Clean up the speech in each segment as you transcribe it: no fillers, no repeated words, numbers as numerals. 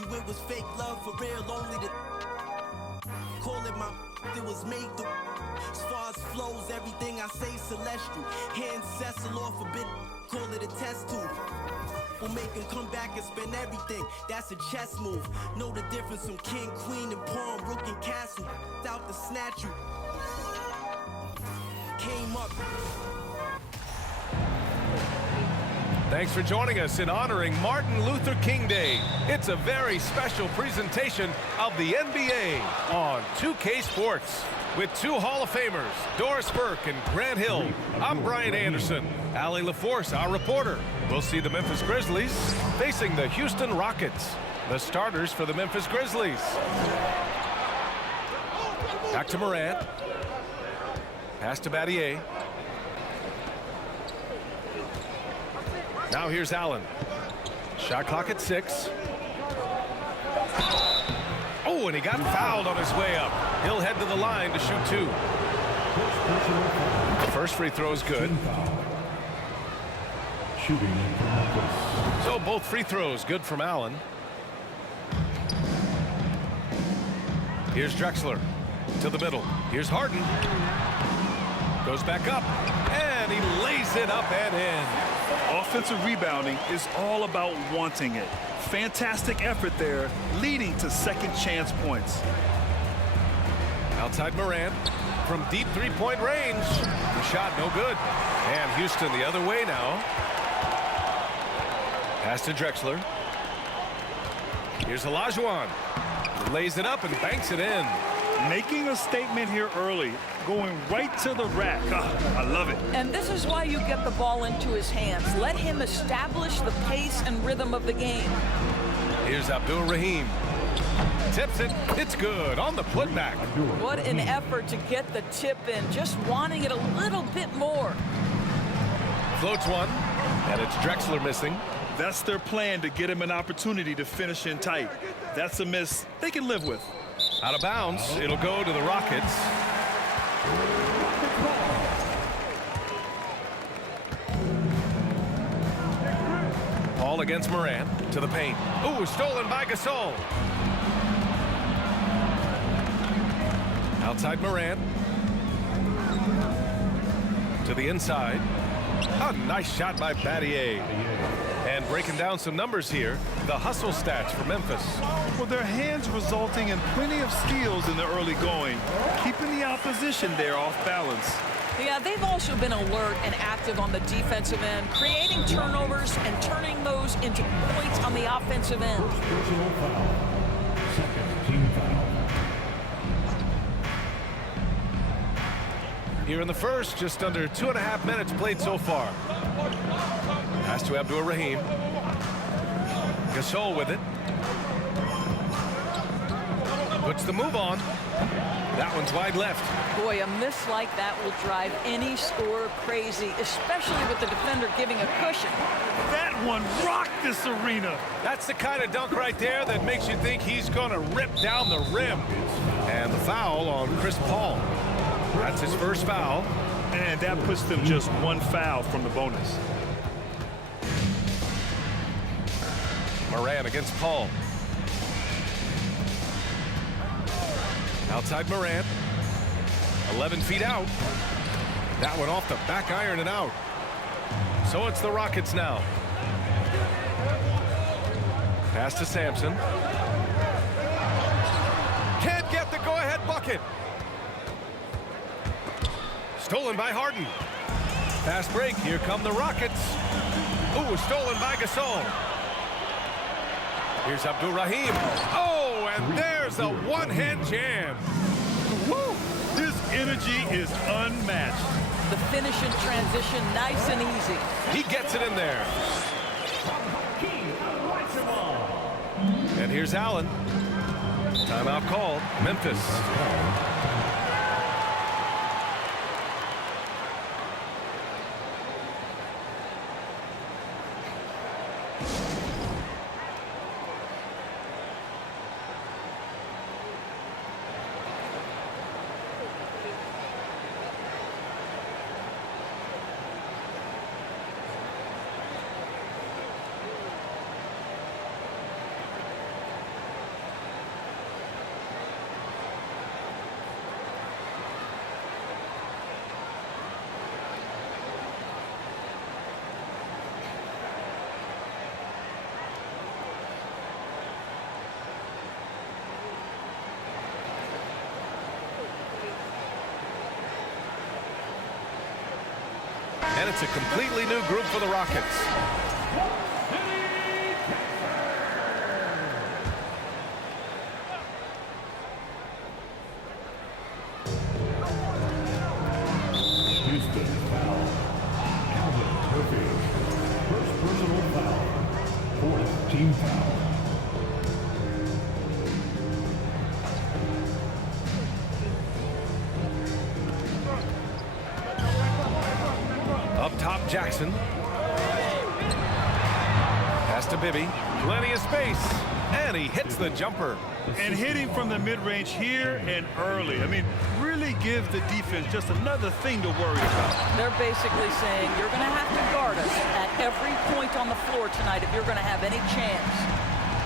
you, it was fake love for real, only the call it my it was made to. As far as flows, everything I say celestial. Hand Cecil off a bit, call it a test tube. We'll make him come back and spend everything. That's a chess move. Know the difference from king, queen, and pawn, rook and castle. Out to snatch you. Came up. Thanks for joining us in honoring Martin Luther King Day. It's a very special presentation of the NBA on 2K Sports. With two Hall of Famers, Doris Burke and Grant Hill, I'm Brian Anderson. Allie LaForce, our reporter. We'll see the Memphis Grizzlies facing the Houston Rockets. The starters for the Memphis Grizzlies. Back to Morant. Pass to Battier. Now here's Allen. Shot clock at 6. Oh, and he got fouled on his way up. He'll head to the line to shoot 2. The first free throw is good. So both free throws good from Allen. Here's Drexler to the middle. Here's Harden. Goes back up, and he lays it up and in. Offensive rebounding is all about wanting it. Fantastic effort there, leading to second chance points. Outside Morant from deep three-point range. The shot no good. And Houston the other way now. Pass to Drexler. Here's Olajuwon. Lays it up and banks it in. Making a statement here early, going right to the rack. I love it. And this is why you get the ball into his hands. Let him establish the pace and rhythm of the game. Here's AdulRahim. Tips it. It's good on the putback. What an effort to get the tip in. Just wanting it a little bit more. Floats one, and it's Drexler missing. That's their plan, to get him an opportunity to finish in tight. That's a miss they can live with. Out of bounds, it'll go to the Rockets. Ball against Morant to the paint. Ooh, stolen by Gasol. Outside Morant. To the inside. A nice shot by Battier. And breaking down some numbers here, the hustle stats for Memphis. Well, their hands resulting in plenty of steals in the early going, keeping the opposition there off balance. Yeah, they've also been alert and active on the defensive end, creating turnovers and turning those into points on the offensive end. Here in the first, just under 2.5 minutes played so far. Pass to AdulRahim. Gasol with it. Puts the move on. That one's wide left. Boy, a miss like that will drive any scorer crazy, especially with the defender giving a cushion. That one rocked this arena. That's the kind of dunk right there that makes you think he's going to rip down the rim. And the foul on Chris Paul. That's his first foul. And that puts them just one foul from the bonus. Morant against Paul. Outside Morant. 11 feet out. That one off the back iron and out. So it's the Rockets now. Pass to Samson. Can't get the go-ahead bucket. Stolen by Harden. Fast break. Here come the Rockets. Ooh, stolen by Gasol. Here's AdulRahim. Oh, and there's a one-hand jam. Woo! This energy is unmatched. The finish in transition, nice and easy. He gets it in there. And here's Allen. Timeout called. Memphis. And it's a completely new group for the Rockets. First personal foul. Fourth team foul. Up top, Jackson. Pass to Bibby. Plenty of space. And he hits the jumper. And hitting from the mid-range here and early. I mean, really gives the defense just another thing to worry about. They're basically saying you're going to have to guard us at every point on the floor tonight if you're going to have any chance.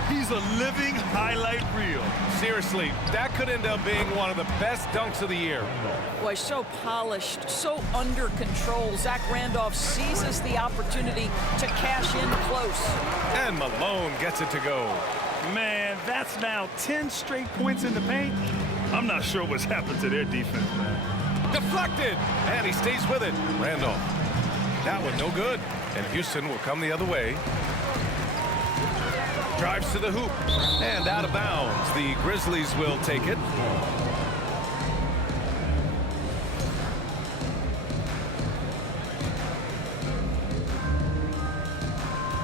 He's a living highlight reel. Seriously, that could end up being one of the best dunks of the year. Boy, so polished, so under control. Zach Randolph seizes the opportunity to cash in close. And Malone gets it to go. Man, that's now 10 straight points in the paint. I'm not sure what's happened to their defense, man. Deflected, and he stays with it. Randolph. That one no good. And Houston will come the other way. Drives to the hoop. And out of bounds. The Grizzlies will take it.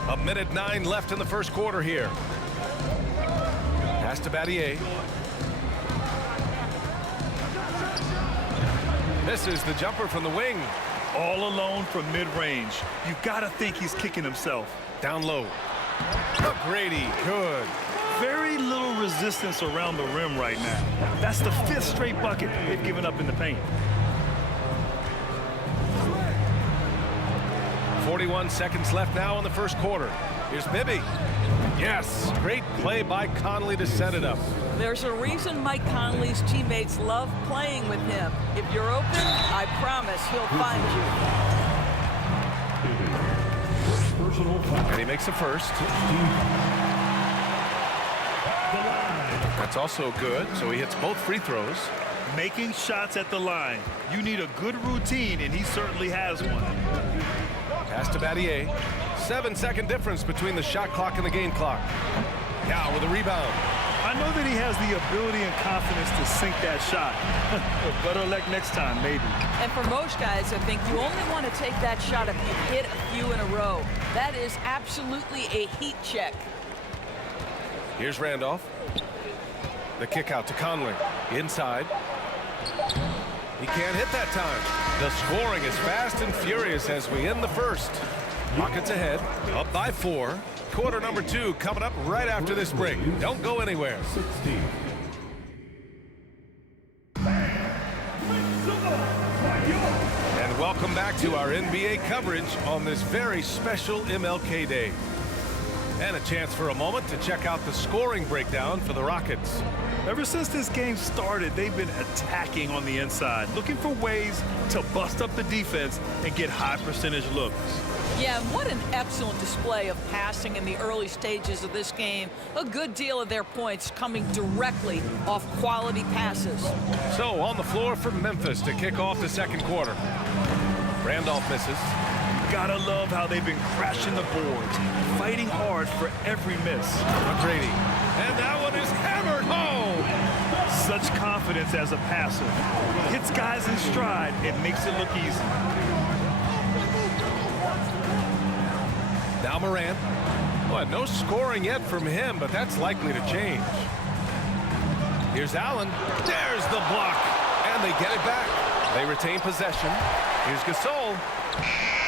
A minute 9 left in the first quarter here. Pass to Battier. Misses the jumper from the wing. All alone from mid-range. You got to think he's kicking himself. Down low. McGrady, good. Very little resistance around the rim right now. That's the 5th straight bucket they've given up in the paint. 41 seconds left now in the first quarter. Here's Bibby. Yes, great play by Conley to set it up. There's a reason Mike Conley's teammates love playing with him. If you're open, I promise he'll find you. Personal foul. And he makes the first. That's also good, so he hits both free throws. Making shots at the line. You need a good routine, and he certainly has one. Pass to Battier. 7-second difference between the shot clock and the game clock. Yao with a rebound. I know that he has the ability and confidence to sink that shot. Better luck next time, maybe. And for most guys, I think you only want to take that shot if you hit a few in a row. That is absolutely a heat check. Here's Randolph. The kick out to Conley. Inside. He can't hit that time. The scoring is fast and furious as we end the first. Rockets ahead, up by 4. Quarter number 2 coming up right after this break. Don't go anywhere. 16. And welcome back to our NBA coverage on this very special MLK Day. And a chance for a moment to check out the scoring breakdown for the Rockets. Ever since this game started, they've been attacking on the inside, looking for ways to bust up the defense and get high percentage looks. Yeah, what an excellent display of passing in the early stages of this game. A good deal of their points coming directly off quality passes. So on the floor for Memphis to kick off the second quarter. Randolph misses. Gotta love how they've been crashing the boards, fighting hard for every miss. McGrady. And that one is hammered home. Such confidence as a passer. Hits guys in stride and makes it look easy. Now Morant. Well, no scoring yet from him, but that's likely to change. Here's Allen. There's the block. And they get it back. They retain possession. Here's Gasol.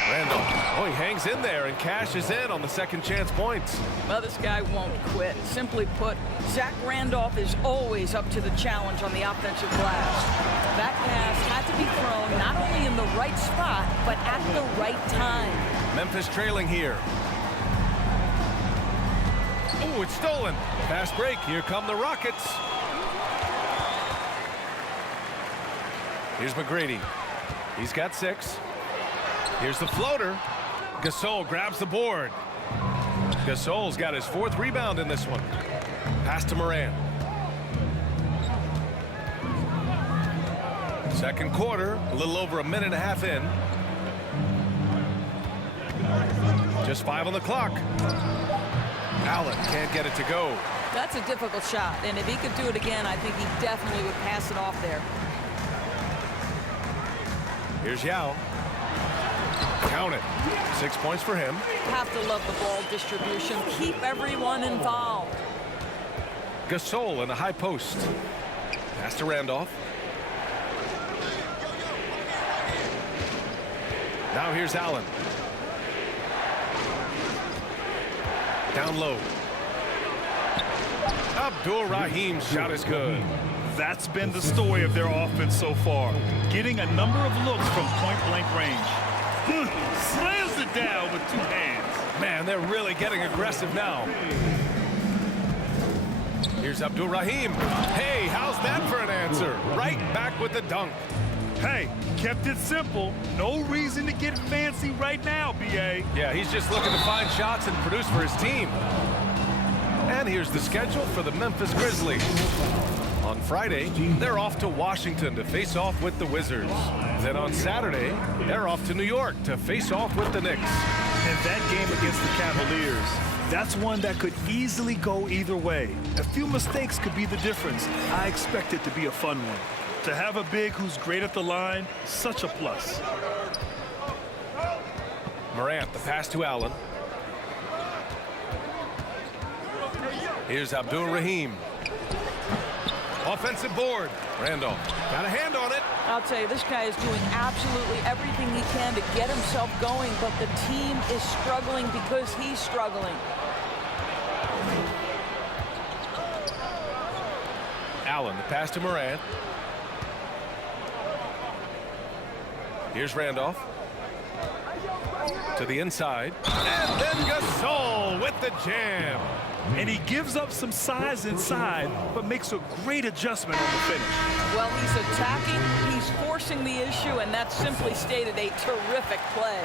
Randolph. Oh, he hangs in there and cashes in on the second chance points. Well, this guy won't quit. Simply put, Zach Randolph is always up to the challenge on the offensive glass. That pass had to be thrown not only in the right spot, but at the right time. Memphis trailing here. Oh, it's stolen. Fast break. Here come the Rockets. Here's McGrady. He's got 6. Here's the floater. Gasol grabs the board. Gasol's got his 4th rebound in this one. Pass to Morant. Second quarter, a little over a minute and a half in. Just 5 on the clock. Allen can't get it to go. That's a difficult shot, and if he could do it again, I think he definitely would pass it off there. Here's Yao. Count it. 6 points for him. Have to love the ball distribution. Keep everyone involved. Gasol in the high post. Pass to Randolph. Now here's Allen. Down low. AdulRahim's shot is good. That's been the story of their offense so far. Getting a number of looks from point-blank range. Slams it down with 2 hands. Man, they're really getting aggressive now. Here's AdulRahim. Hey, how's that for an answer? Right back with the dunk. Hey, kept it simple. No reason to get fancy right now, B.A. Yeah, he's just looking to find shots and produce for his team. And here's the schedule for the Memphis Grizzlies. On Friday, they're off to Washington to face off with the Wizards. Then on Saturday, they're off to New York to face off with the Knicks. And that game against the Cavaliers, that's one that could easily go either way. A few mistakes could be the difference. I expect it to be a fun one. To have a big who's great at the line, such a plus. Morant, the pass to Allen. Here's AdulRahim. Offensive board. Randolph got a hand on it. I'll tell you, this guy is doing absolutely everything he can to get himself going, but the team is struggling because he's struggling. Allen, the pass to Morant. Here's Randolph. To the inside. And then Gasol with the jam. And he gives up some size inside, but makes a great adjustment on the finish. Well, he's attacking, he's forcing the issue, and that's simply stated a terrific play.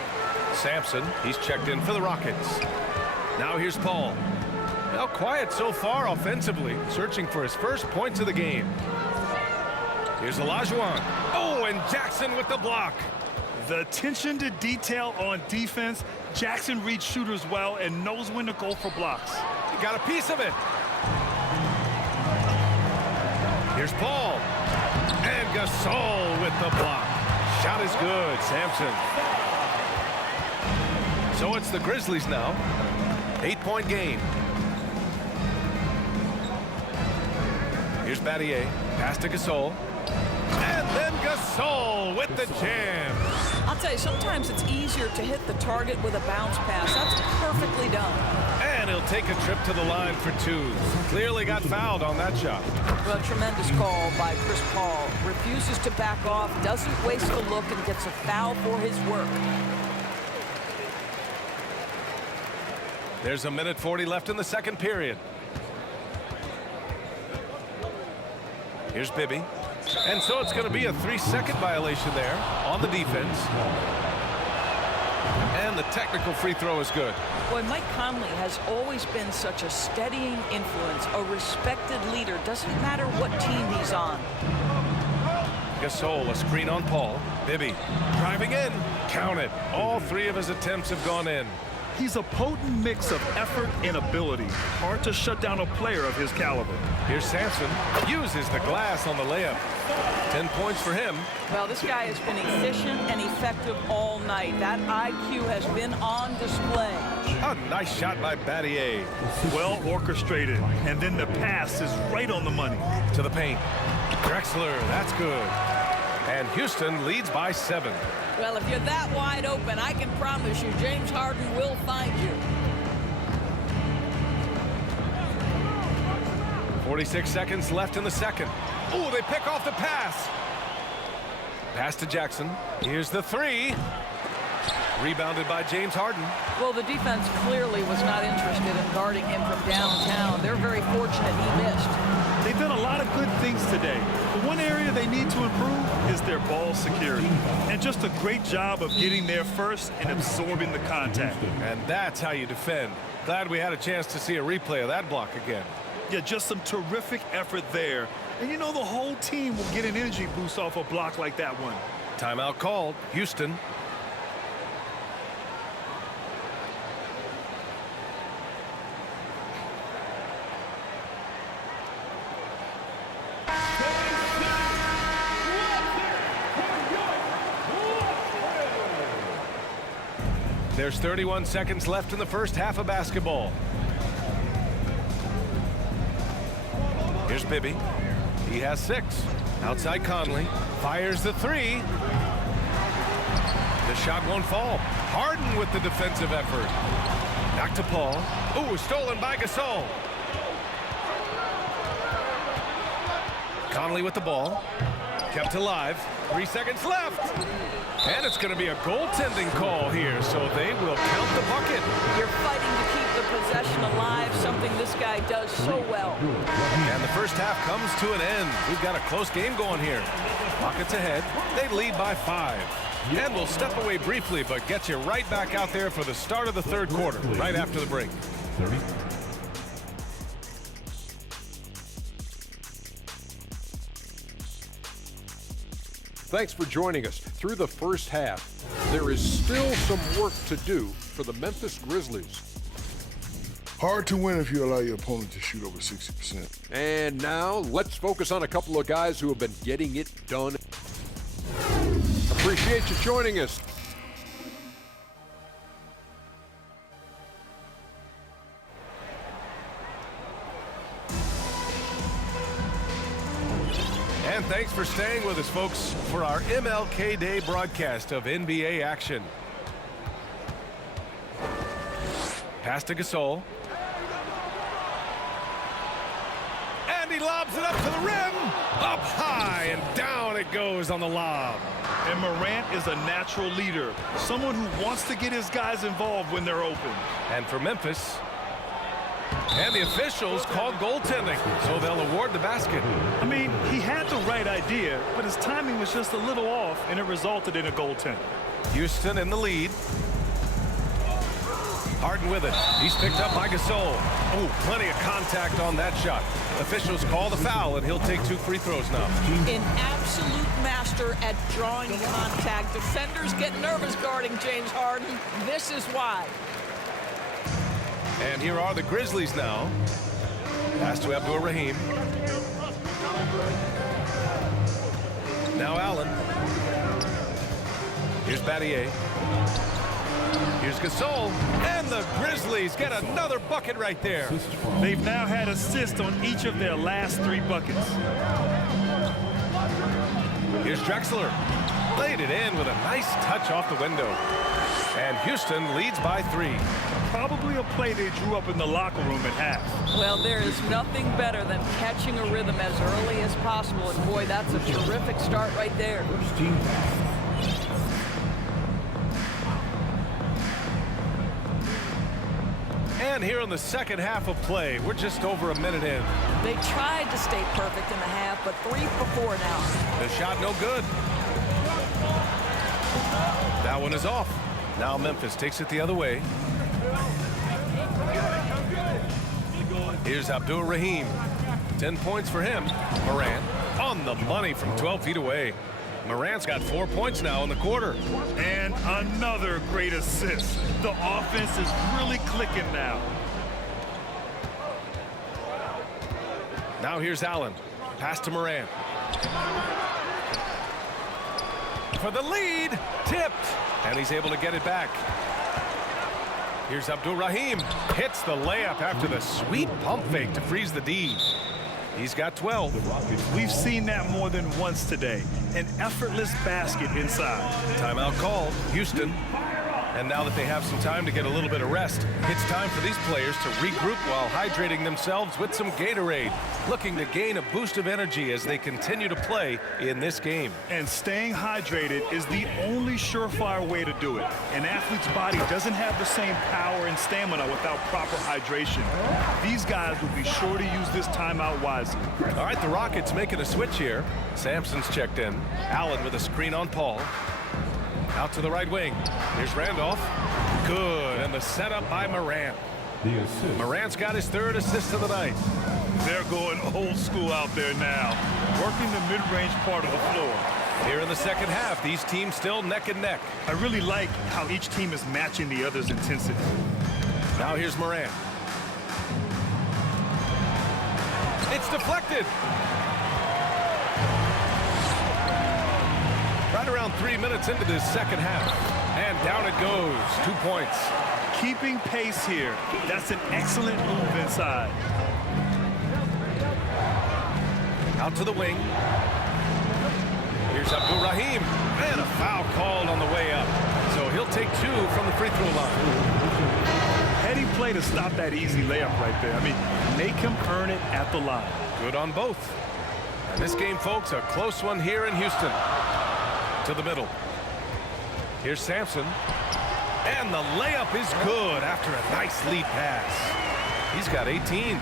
Samson, he's checked in for the Rockets. Now here's Paul. Well, quiet so far offensively, searching for his first points of the game. Here's Olajuwon. Oh, and Jackson with the block. The attention to detail on defense. Jackson reads shooters well and knows when to go for blocks. He got a piece of it. Here's Paul. And Gasol with the block. Shot is good, Samson. So it's the Grizzlies now. 8-point game. Here's Battier. Pass to Gasol. And then Gasol with the jam. I'll tell you, sometimes it's easier to hit the target with a bounce pass. That's perfectly done. And he'll take a trip to the line for 2. Clearly got fouled on that shot. Well, tremendous call by Chris Paul. Refuses to back off, doesn't waste a look, and gets a foul for his work. There's 1:40 left in the second period. Here's Bibby. And so it's going to be a 3-second violation there on the defense. And the technical free throw is good. Boy, Mike Conley has always been such a steadying influence, a respected leader. Doesn't matter what team he's on. Gasol, a screen on Paul. Bibby driving in. Count it. All 3 of his attempts have gone in. He's a potent mix of effort and ability. Hard to shut down a player of his caliber. Here's Samson. Uses the glass on the layup. 10 points for him. Well, this guy has been efficient and effective all night. That IQ has been on display. A nice shot by Battier. Well orchestrated. And then the pass is right on the money. To the paint. Drexler, that's good. And Houston leads by 7. Well, if you're that wide open, I can promise you James Harden will find you. 46 seconds left in the second. Oh, they pick off the pass. Pass to Jackson. Here's the 3. Rebounded by James Harden. Well, the defense clearly was not interested in guarding him from downtown. They're very fortunate he missed. They've done a lot of good things today. The one area they need to improve is their ball security. And just a great job of getting there first and absorbing the contact. And that's how you defend. Glad we had a chance to see a replay of that block again. Yeah, just some terrific effort there. And you know the whole team will get an energy boost off a block like that one. Timeout called. Houston. There's 31 seconds left in the first half of basketball. Here's Bibby. He has 6. Outside Conley. Fires the 3. The shot won't fall. Harden with the defensive effort. Back to Paul. Ooh, stolen by Gasol. Conley with the ball. Kept alive. 3 seconds left. And it's going to be a goaltending call here, so they will count the bucket. You're fighting to keep the possession alive, something this guy does so well. And the first half comes to an end. We've got a close game going here. Rockets ahead. They lead by 5. And we'll step away briefly, but get you right back out there for the start of the third quarter, right after the break. 30. Thanks for joining us through the first half. There is still some work to do for the Memphis Grizzlies. Hard to win if you allow your opponent to shoot over 60%. And now let's focus on a couple of guys who have been getting it done. Appreciate you joining us. And thanks for staying with us, folks, for our MLK Day broadcast of NBA action. Pass to Gasol. And he lobs it up to the rim. Up high and down it goes on the lob. And Morant is a natural leader, someone who wants to get his guys involved when they're open. And for Memphis, and the officials called goaltending, so they'll award the basket. I mean, he had the right idea, but his timing was just a little off, and it resulted in a goaltend. Houston in the lead. Harden with it. He's picked up by Gasol. Oh, plenty of contact on that shot. Officials call the foul, and he'll take 2 free throws now. An absolute master at drawing contact. Defenders get nervous guarding James Harden. This is why. And here are the Grizzlies now. Pass to AdulRahim. Now Allen. Here's Battier. Here's Gasol. And the Grizzlies get another bucket right there. They've now had assists on each of their last 3 buckets. Here's Drexler. Laid it in with a nice touch off the window. And Houston leads by 3. Probably a play they drew up in the locker room at half. Well, there is nothing better than catching a rhythm as early as possible. And boy, that's a terrific start right there. First team foul. And here in the second half of play, we're just over a minute in. They tried to stay perfect in the half, but 3 for 4 now. The shot no good. That one is off. Now Memphis takes it the other way. Here's AdulRahim. 10 points for him. Morant on the money from 12 feet away. Morant's got 4 points now in the quarter. And another great assist. The offense is really clicking now. Now here's Allen. Pass to Morant. For the lead. Tipped. And he's able to get it back. Here's AdulRahim. Hits the layup after the sweet pump fake to freeze the D. He's got 12. We've seen that more than once today. An effortless basket inside. Timeout called. Houston. And now that they have some time to get a little bit of rest, it's time for these players to regroup while hydrating themselves with some Gatorade, looking to gain a boost of energy as they continue to play in this game. And staying hydrated is the only surefire way to do it. An athlete's body doesn't have the same power and stamina without proper hydration. These guys will be sure to use this timeout wisely. All right, the Rockets making a switch here. Samson's checked in. Allen with a screen on Paul. Out to the right wing. Here's Randolph. Good, and the setup by Morant. The assist. Morant's got his 3rd assist of the night. They're going old school out there now, working the mid-range part of the floor. Here in the second half, these teams still neck and neck. I really like how each team is matching the other's intensity. Now here's Morant. It's deflected. Right right around 3 minutes into this second half. And down it goes. 2 points. Keeping pace here. That's an excellent move inside. Out to the wing. Here's AdulRahim. And a foul called on the way up. So he'll take 2 from the free throw line. Heady play to stop that easy layup right there. I mean, make him earn it at the line. Good on both. And this game, folks, a close one here in Houston. To the middle. Here's Samson. And the layup is good after a nice lead pass. He's got 18.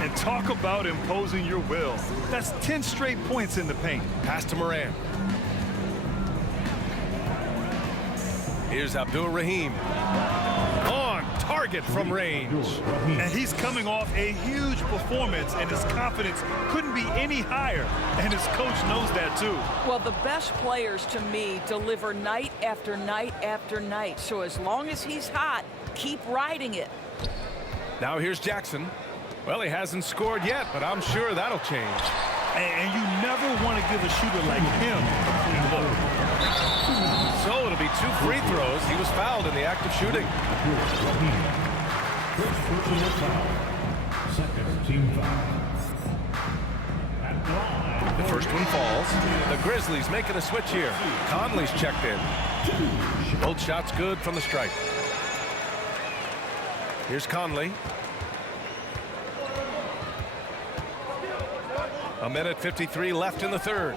And talk about imposing your will. That's 10 straight points in the paint. Pass to Moran. Here's AdulRahim. On target from range. And he's coming off a huge performance, and his confidence couldn't be any higher. And his coach knows that, too. Well, the best players, to me, deliver night after night after night. So as long as he's hot, keep riding it. Now here's Jackson. Well, he hasn't scored yet, but I'm sure that'll change. And you never want to give a shooter like him a clean look. So it'll be 2 free throws. He was fouled in the act of shooting. First personal foul. Second team foul. At the line. The first one falls. The Grizzlies making a switch here. Conley's checked in. Both shots good from the stripe. Here's Conley. A minute 53 left in the third.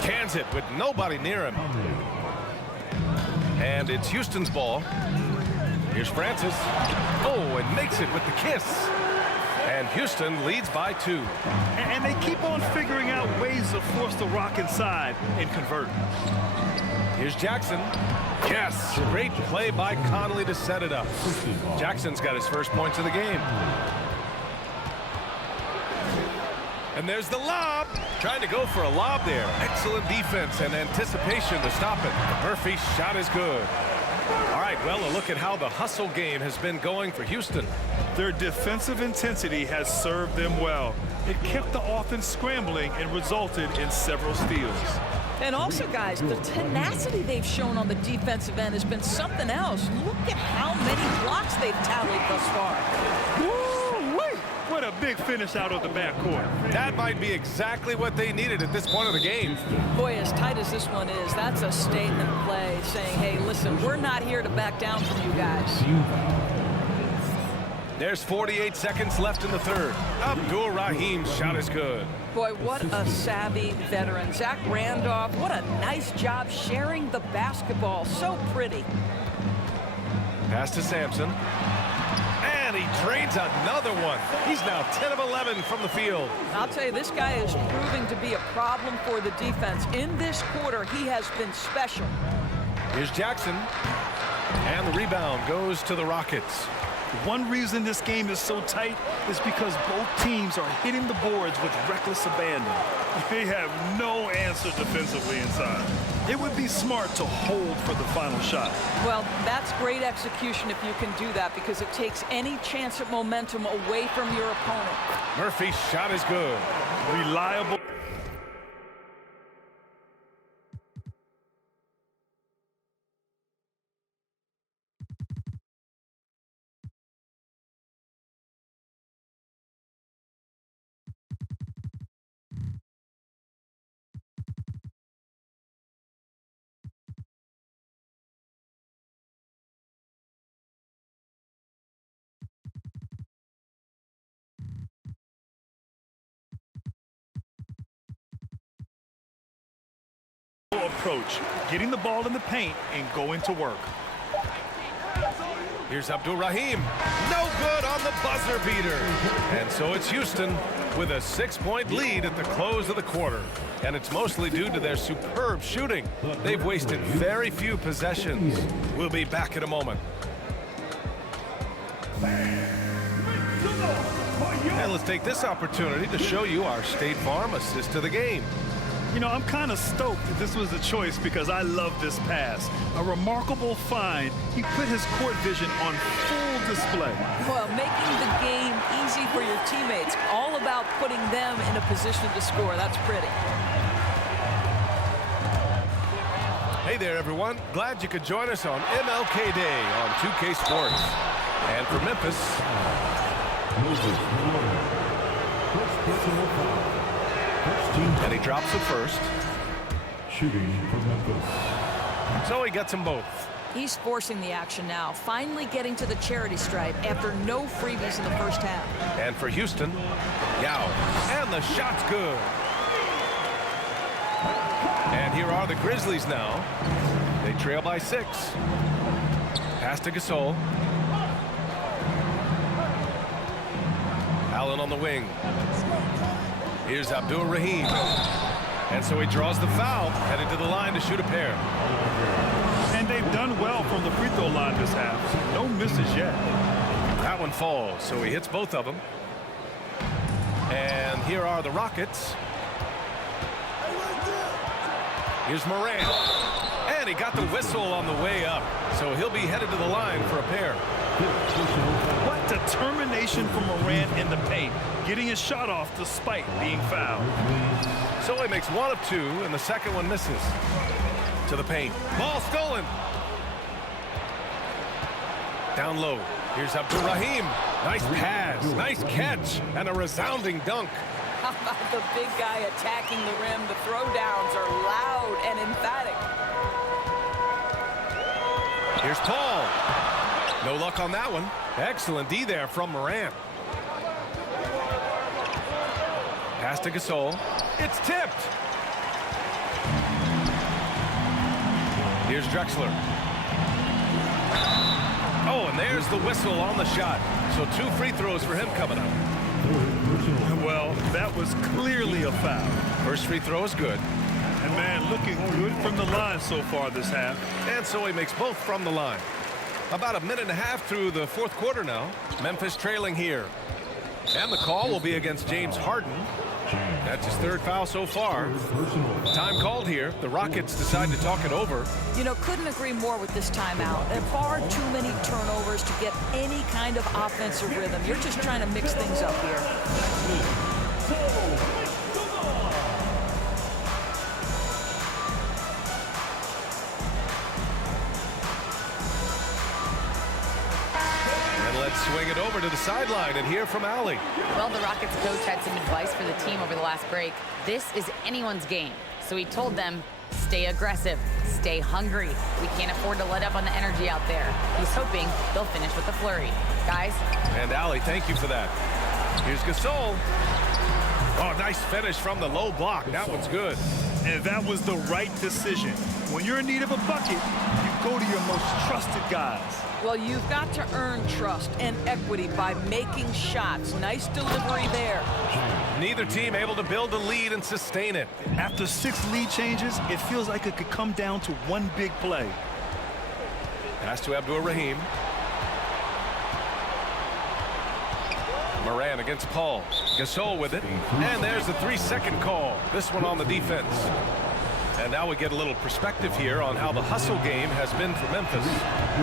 Cans it with nobody near him. And it's Houston's ball. Here's Francis. Oh, and makes it with the kiss. And Houston leads by 2. And they keep on figuring out ways to force the rock inside and convert. Here's Jackson. Yes, great play by Conley to set it up. Jackson's got his first points of the game. And there's the lob. Trying to go for a lob there. Excellent defense and anticipation to stop it. Murphy's shot is good. All right, well, a look at how the hustle game has been going for Houston. Their defensive intensity has served them well. It kept the offense scrambling and resulted in several steals. And also, guys, the tenacity they've shown on the defensive end has been something else. Look at how many blocks they've tallied thus far. Woo-wee! What a big finish out of the backcourt. That might be exactly what they needed at this point of the game. Boy, as tight as this one is, that's a statement play saying, hey, listen, we're not here to back down from you guys. There's 48 seconds left in the third. AdulRahim's shot is good. Boy, what a savvy veteran. Zach Randolph, what a nice job sharing the basketball. So pretty. Pass to Samson. And he drains another one. He's now 10 of 11 from the field. I'll tell you, this guy is proving to be a problem for the defense. In this quarter, he has been special. Here's Jackson. And the rebound goes to the Rockets. One reason this game is so tight is because both teams are hitting the boards with reckless abandon. They have no answer defensively inside. It would be smart to hold for the final shot. Well, that's great execution if you can do that, because it takes any chance at momentum away from your opponent. Murphy's shot is good. Reliable. Approach, getting the ball in the paint and going to work. Here's AdulRahim. No good on the buzzer beater. And so it's Houston with a 6-point lead at the close of the quarter. And it's mostly due to their superb shooting. They've wasted very few possessions. We'll be back in a moment. And let's take this opportunity to show you our State Farm assist to the game. You know, I'm kind of stoked that this was the choice because I love this pass. A remarkable find. He put his court vision on full display. Well, making the game easy for your teammates. All about putting them in a position to score. That's pretty. Hey there, everyone. Glad you could join us on MLK Day on 2K Sports. And for Memphis, First personal foul. First team and he drops it first. shooting for Memphis. So he gets them both. He's forcing the action now, finally getting to the charity stripe after no freebies in the first half. And for Houston, Yao. And the shot's good. And here are the Grizzlies now. They trail by 6. Pass to Gasol. Allen on the wing. Here's AdulRahim. And so he draws the foul, headed to the line to shoot a pair. And they've done well from the free throw line this half. No misses yet. That one falls, so he hits both of them. And here are the Rockets. Here's Morant. And he got the whistle on the way up, so he'll be headed to the line for a pair. What determination from Morant in the paint, getting his shot off despite being fouled. So he makes 1 of 2, and the second one misses. To the paint. Ball stolen. Down low. Here's AdulRahim. Nice pass, nice catch, and a resounding dunk. How about the big guy attacking the rim? The throwdowns are loud and emphatic. Here's Paul. No luck on that one. Excellent D there from Morant. Pass to Gasol. It's tipped. Here's Drexler. Oh, and there's the whistle on the shot. So 2 free throws for him coming up. Well, that was clearly a foul. First free throw is good. And man, looking good from the line so far this half. And so he makes both from the line. About a minute and a half through the 4th quarter now. Memphis trailing here. And the call will be against James Harden. That's his 3rd foul so far. Time called here. The Rockets decide to talk it over. You know, couldn't agree more with this timeout. There are far too many turnovers to get any kind of offensive rhythm. You're just trying to mix things up here. Swing it over to the sideline and hear from Allie. Well, the Rockets coach had some advice for the team over the last break. This is anyone's game. So he told them, stay aggressive, stay hungry. We can't afford to let up on the energy out there. He's hoping they'll finish with a flurry. Guys. And Allie, thank you for that. Here's Gasol. Oh, nice finish from the low block. That one's good. And that was the right decision. When you're in need of a bucket, you go to your most trusted guys. Well, you've got to earn trust and equity by making shots. Nice delivery there. Neither team able to build a lead and sustain it. After 6 lead changes, it feels like it could come down to one big play. Pass to AdulRahim. Morant against Paul. Gasol with it. And there's the 3-second call. This one on the defense. And now we get a little perspective here on how the hustle game has been for Memphis.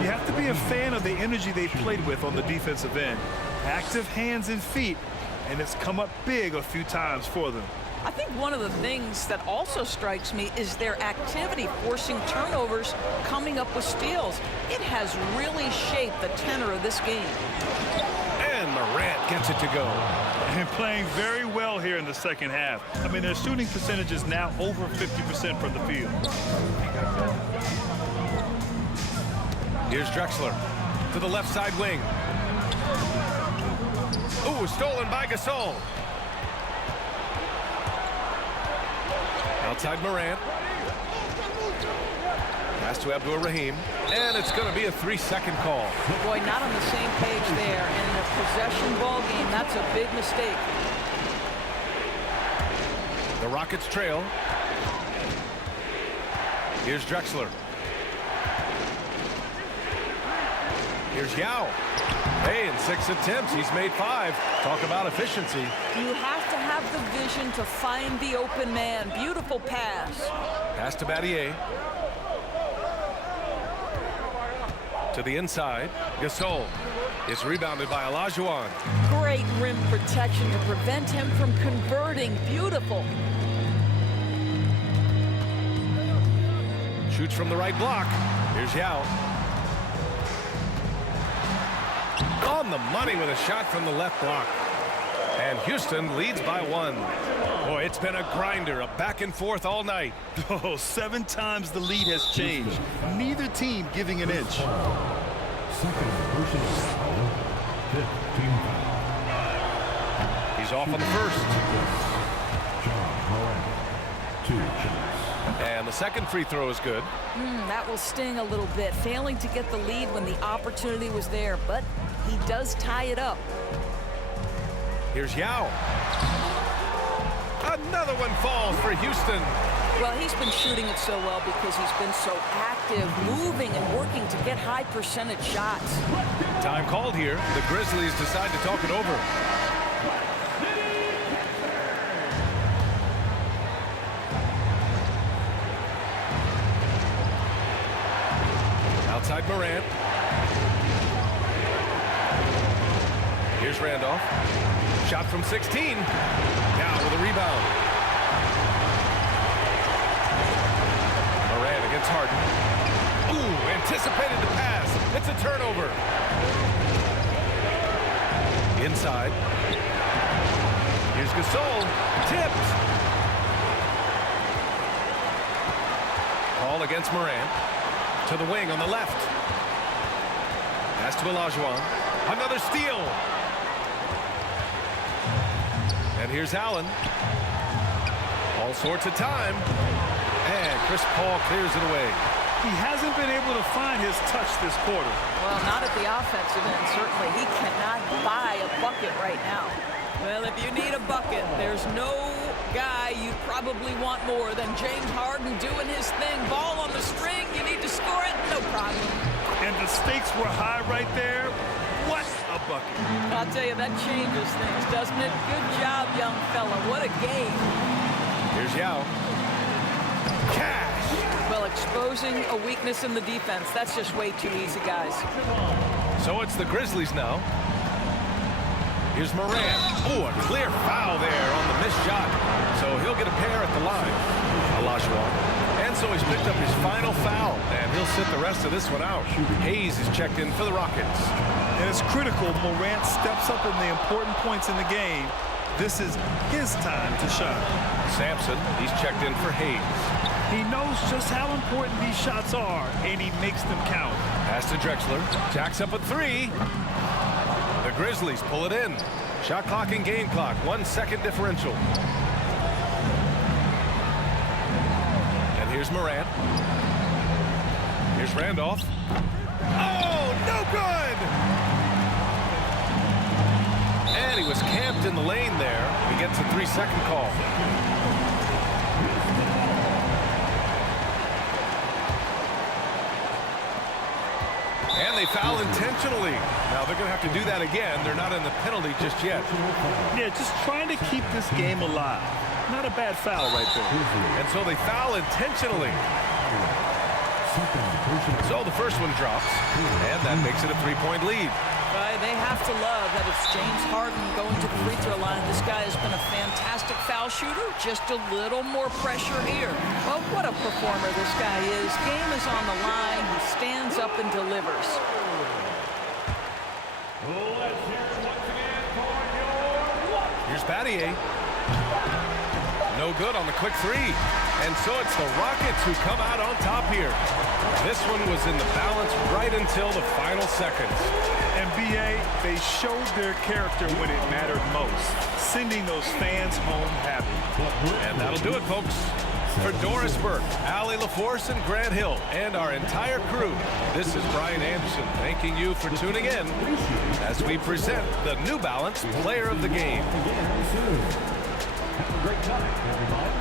You have to be a fan of the energy they played with on the defensive end. Active hands and feet, and it's come up big a few times for them. I think one of the things that also strikes me is their activity forcing turnovers, coming up with steals. It has really shaped the tenor of this game. And Morant gets it to go. And playing very well here in the second half. I mean, their shooting percentage is now over 50% from the field. Here's Drexler to the left side wing. Ooh, stolen by Gasol. Outside Morant. Pass to AdulRahim. And it's going to be a 3-second call. Boy, not on the same page there. And in a possession ball game, that's a big mistake. The Rockets trail. Here's Drexler. Here's Yao. Hey, in 6 attempts, he's made 5. Talk about efficiency. You have to have the vision to find the open man. Beautiful pass. Pass to Battier. To the inside. Gasol is rebounded by Olajuwon. Great rim protection to prevent him from converting. Beautiful. Shoots from the right block. Here's Yao. On the money with a shot from the left block. And Houston leads by 1. Boy, it's been a grinder, a back and forth all night. Oh, 7 times the lead has changed. Neither team giving an inch. Second personal foul. 15 foul. He's off on the first. John Moran. 2 shots. And the second free throw is good. That will sting a little bit. Failing to get the lead when the opportunity was there, but he does tie it up. Here's Yao. Another one falls for Houston. Well, he's been shooting it so well because he's been so active, moving and working to get high percentage shots. Time called here. The Grizzlies decide to talk it over. Outside Morant. Here's Randolph. Shot from 16. Now with a rebound. Morant against Harden. Ooh, anticipated the pass. It's a turnover. Inside. Here's Gasol. Tipped. Call against Morant. To the wing on the left. Pass to Olajuwon. Another steal. And here's Allen. All sorts of time. And Chris Paul clears it away. He hasn't been able to find his touch this quarter. Well, not at the offensive end, certainly. He cannot buy a bucket right now. Well, if you need a bucket, there's no guy you probably want more than James Harden doing his thing. Ball on the string, you need to score it, no problem. And the stakes were high right there. What a bucket. I'll tell you, that changes things, doesn't it? Good job, young fella. What a game. Here's Yao. Cash. Well, exposing a weakness in the defense, that's just way too easy, guys. So it's the Grizzlies now. Here's Morant. Oh, a clear foul there on the missed shot. So he'll get a pair at the line. Olajuwon. And so he's picked up his final foul, and he'll sit the rest of this one out. Hayes is checked in for the Rockets. And it's critical Morant steps up in the important points in the game. This is his time to shine. Samson, he's checked in for Hayes. He knows just how important these shots are, and he makes them count. Pass to Drexler. Jacks up at 3. The Grizzlies pull it in. Shot clock and game clock. 1 second differential. And here's Morant. Here's Randolph. Oh, no good! And he was camped in the lane there. He gets a 3-second call. And they foul intentionally. Now they're going to have to do that again. They're not in the penalty just yet. Yeah, just trying to keep this game alive. Not a bad foul right there. And so they foul intentionally. So the first one drops, and that makes it a 3-point lead. They have to love that it's James Harden going to the free throw line. This guy has been a fantastic foul shooter. Just a little more pressure here. Well, what a performer this guy is. Game is on the line. He stands up and delivers. Here's Battier. No good on the quick 3. And so it's the Rockets who come out on top here. This one was in the balance right until the final seconds. And B.A., they showed their character when it mattered most, sending those fans home happy. And that'll do it, folks. For Doris Burke, Allie LaForce, and Grant Hill, and our entire crew, this is Brian Anderson thanking you for tuning in as we present the New Balance Player of the Game. Have a great night, everybody.